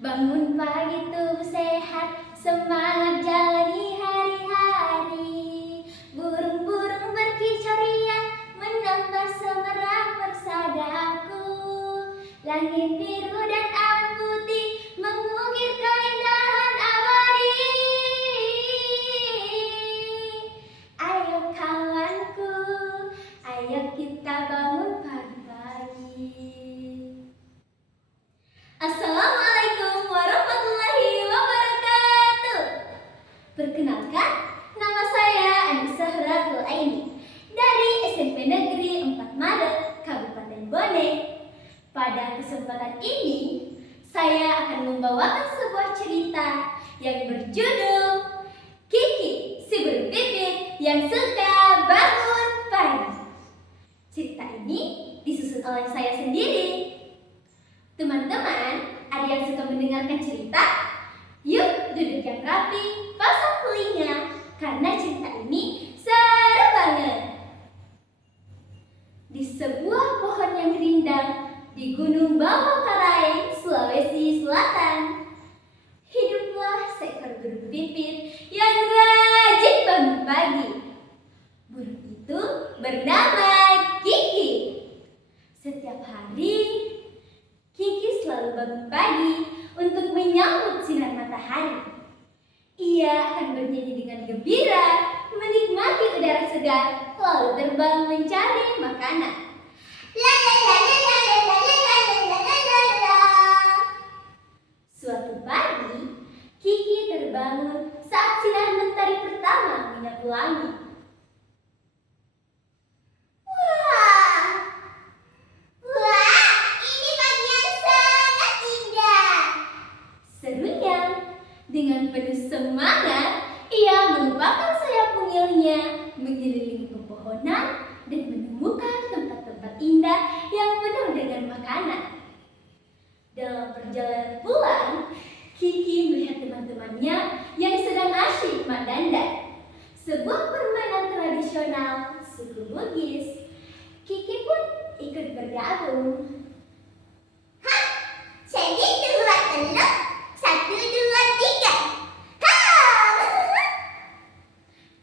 Bangun pagi tubuh sehat, semangat jalani hari-hari. Burung-burung berkicau riang, menambah semerah persadaku. Langit biru dan awan putih mengukir keindahan abadi. Ayo kawanku, ayo kita bangun pagi-pagi. Assalamualaikum warahmatullahi wabarakatuh. Perkenalkan, nama saya Anissa Huratul Aini dari SMP Negeri 4 Maret, Kabupaten Bone. Pada kesempatan ini, saya akan membawakan sebuah cerita yang berjudul Kiki, si burung pipit yang suka bangun pagi. Cerita ini disusun oleh saya sendiri. Teman-teman, ada yang suka mendengarkan cerita? Yuk duduk yang rapi, pasang telinga, karena cerita ini seru banget. Di sebuah pohon yang rindang di Gunung Bawakaraeng, Sulawesi Selatan, hiduplah seekor burung pipit yang rajin bangun pagi. Burung itu bernama Kiki. Setiap hari Kiki selalu bangun pagi untuk menyambut sinar matahari. Ia akan bernyanyi dengan gembira, menikmati udara segar, lalu terbang mencari makanan. La la la la la la la la la la la la. Suatu pagi, Kiki terbangun saat sinar mentari pertama menyapu langit. Dengan penuh semangat, ia melupakan sayap mungilnya, mengelilingi pepohonan, dan menemukan tempat-tempat indah yang penuh dengan makanan. Dalam perjalanan pulang, Kiki melihat teman-temannya yang sedang asyik mandanda, sebuah permainan tradisional suku Bugis. Kiki pun ikut bergabung. Hah, jadi dua telur. 1, 2, 3.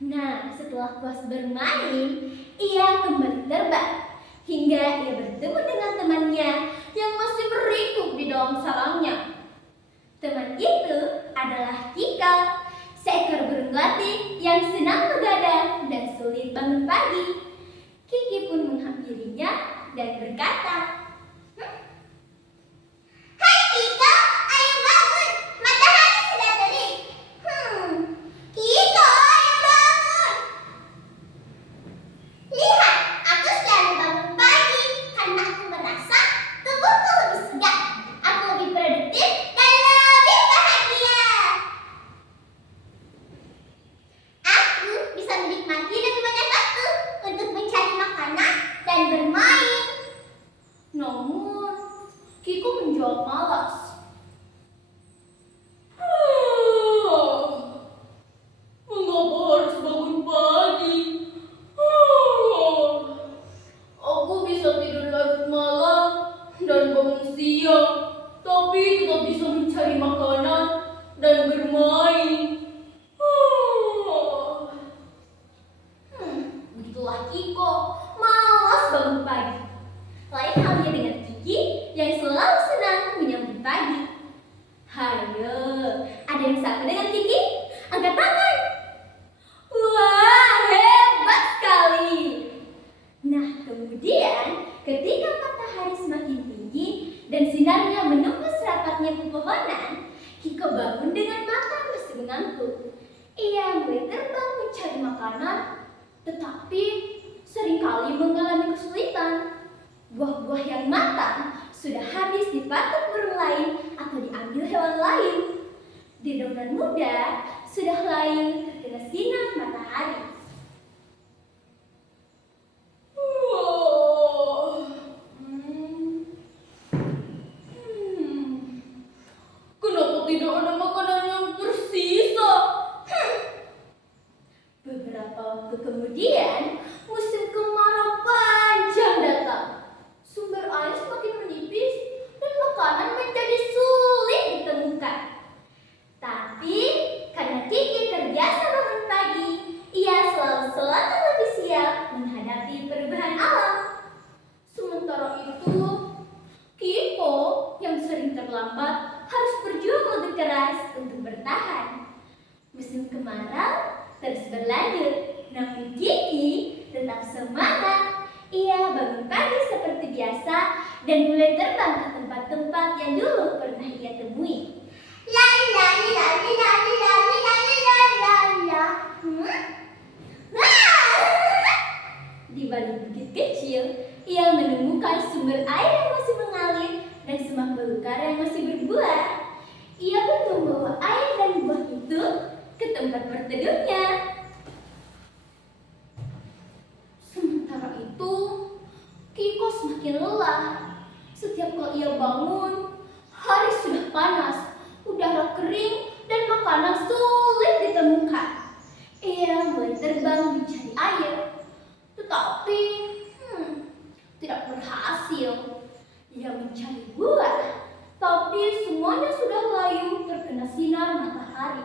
Nah, setelah puas bermain, ia kembali terbang hingga ia bertemu dengan temannya yang masih berikuk di dalam sarangnya. Teman itu adalah Kika, seekor burung gati yang senang begadang dan sulit bangun pagi. Kiki pun menghampirinya dan berkata, Kiko menjawab malas. Mengapa harus bangun pagi? Aku bisa tidur larut malam dan bangun siang, tapi tetap bisa mencari makanan dan bermain. Begitulah Kiko, malas bangun pagi. Lain halnya dengan Kiki yang selalu senang menyambut pagi. Hayo, ada yang sama dengan Kiki? Angkat tangan. Wah, hebat sekali. Nah, kemudian ketika matahari semakin tinggi dan sinarnya menembus rapatnya pepohonan, Kiko bangun dengan mata masih mengantuk. Ia mulai terbang mencari makanan, tetapi seringkali mengalami kesulitan. Buah-buah yang matang sudah habis dipatuk burung lain atau diambil hewan lain. Dedaunan muda sudah layu terkena sinar matahari. Kenapa tidak ada makanan yang tersisa? Beberapa waktu kemudian, musim kemarau panjang datang. Sumber air semakin menipis dan makanan menjadi sulit ditemui. terlambat harus berjuang lebih keras untuk bertahan. Musim kemarau terus berlanjut, namun Kiki tetap semangat. Ia bangun pagi seperti biasa dan mulai terbang ke tempat-tempat yang dulu pernah ia temui. La la la la la la la la la la. Di balik bukit kecil, ia menemukan sumber air yang masih mengalir dan semak belukar yang masih berbuah. Ia pun membawa air dan buah itu ke tempat berteduhnya. Sementara itu, Kiko semakin lelah. Setiap kali ia bangun, hari sudah panas, udara kering, dan makanan sulit ditemukan. Ia mulai terbang mencari air, tetapi tidak berhasil. Ia mencari buah, tapi semuanya sudah layu terkena sinar matahari.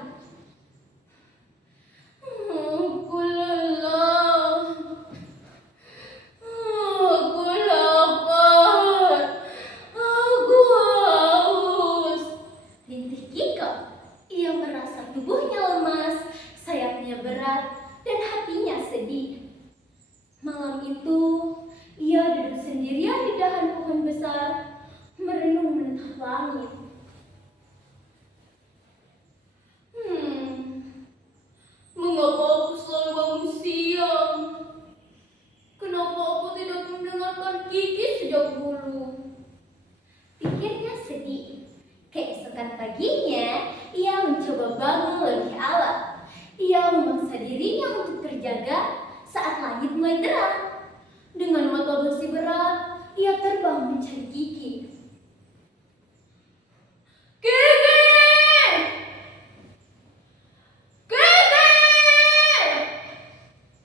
Aku lelah. Aku lapar. Aku haus. Rintih Kiko. Ia merasa tubuhnya lemas, sayapnya berat, dan hatinya sedih. Malam itu, ia duduk sendirian di dahan pohon besar, merenung menatap langit. Mengapa aku selalu bangun siang? Kenapa aku tidak mendengarkan Kiki sejak dulu? Pikirnya sedih. Keesokan paginya, ia mencoba bangun lebih awal. Ia memaksa dirinya untuk terjaga saat langit mulai terang. Dengan mata bersih berat, ia terbang mencari Kiki. Kiki! Kiki!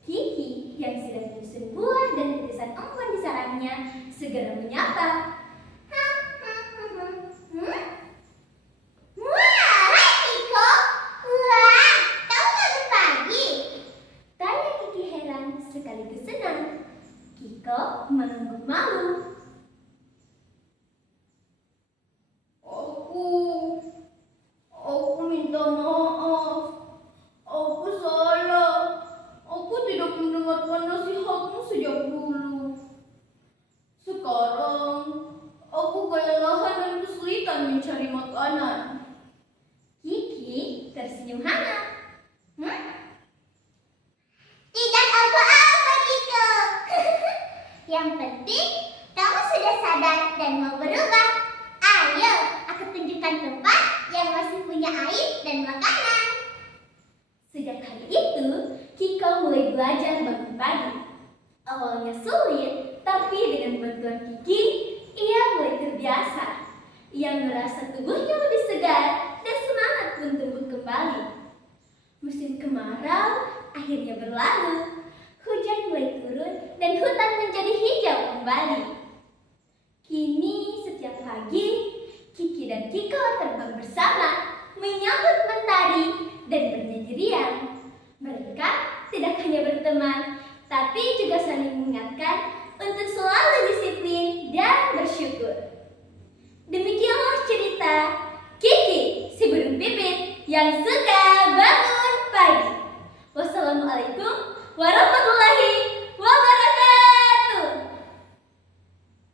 Kiki yang sedang menyusun buah dan titisan embun di sarangnya segera menyapa. Sekaligus senang. Kiko mengangguk malu. Aku minta maaf. Aku salah. Aku tidak mendengarkan nasihatmu sejak dulu. Sekarang, aku kelelahan dan kesulitan mencari makanan. Kiki tersenyum hangat. Tidak apa-apa, Kiko. Yang penting, kamu sudah sadar dan mau berubah. Ayo, aku tunjukkan tempat yang masih punya air dan makanan. Sejak hari itu, Kiko mulai belajar bangun pagi. Awalnya sulit, tapi dengan bantuan Kiki, ia mulai terbiasa. Ia merasa tubuhnya lebih segar dan semangat pun tumbuh kembali. Musim kemarau akhirnya berlalu. Hujan mulai turun dan hutan menjadi hijau kembali. Kini setiap pagi, Kiki dan Kiko terbang bersama, menyambut mentari dan bernyanyi riang. Mereka tidak hanya berteman, tapi juga saling mengingatkan untuk selalu disiplin dan bersyukur. Demikianlah cerita Kiki, si burung pipit yang suka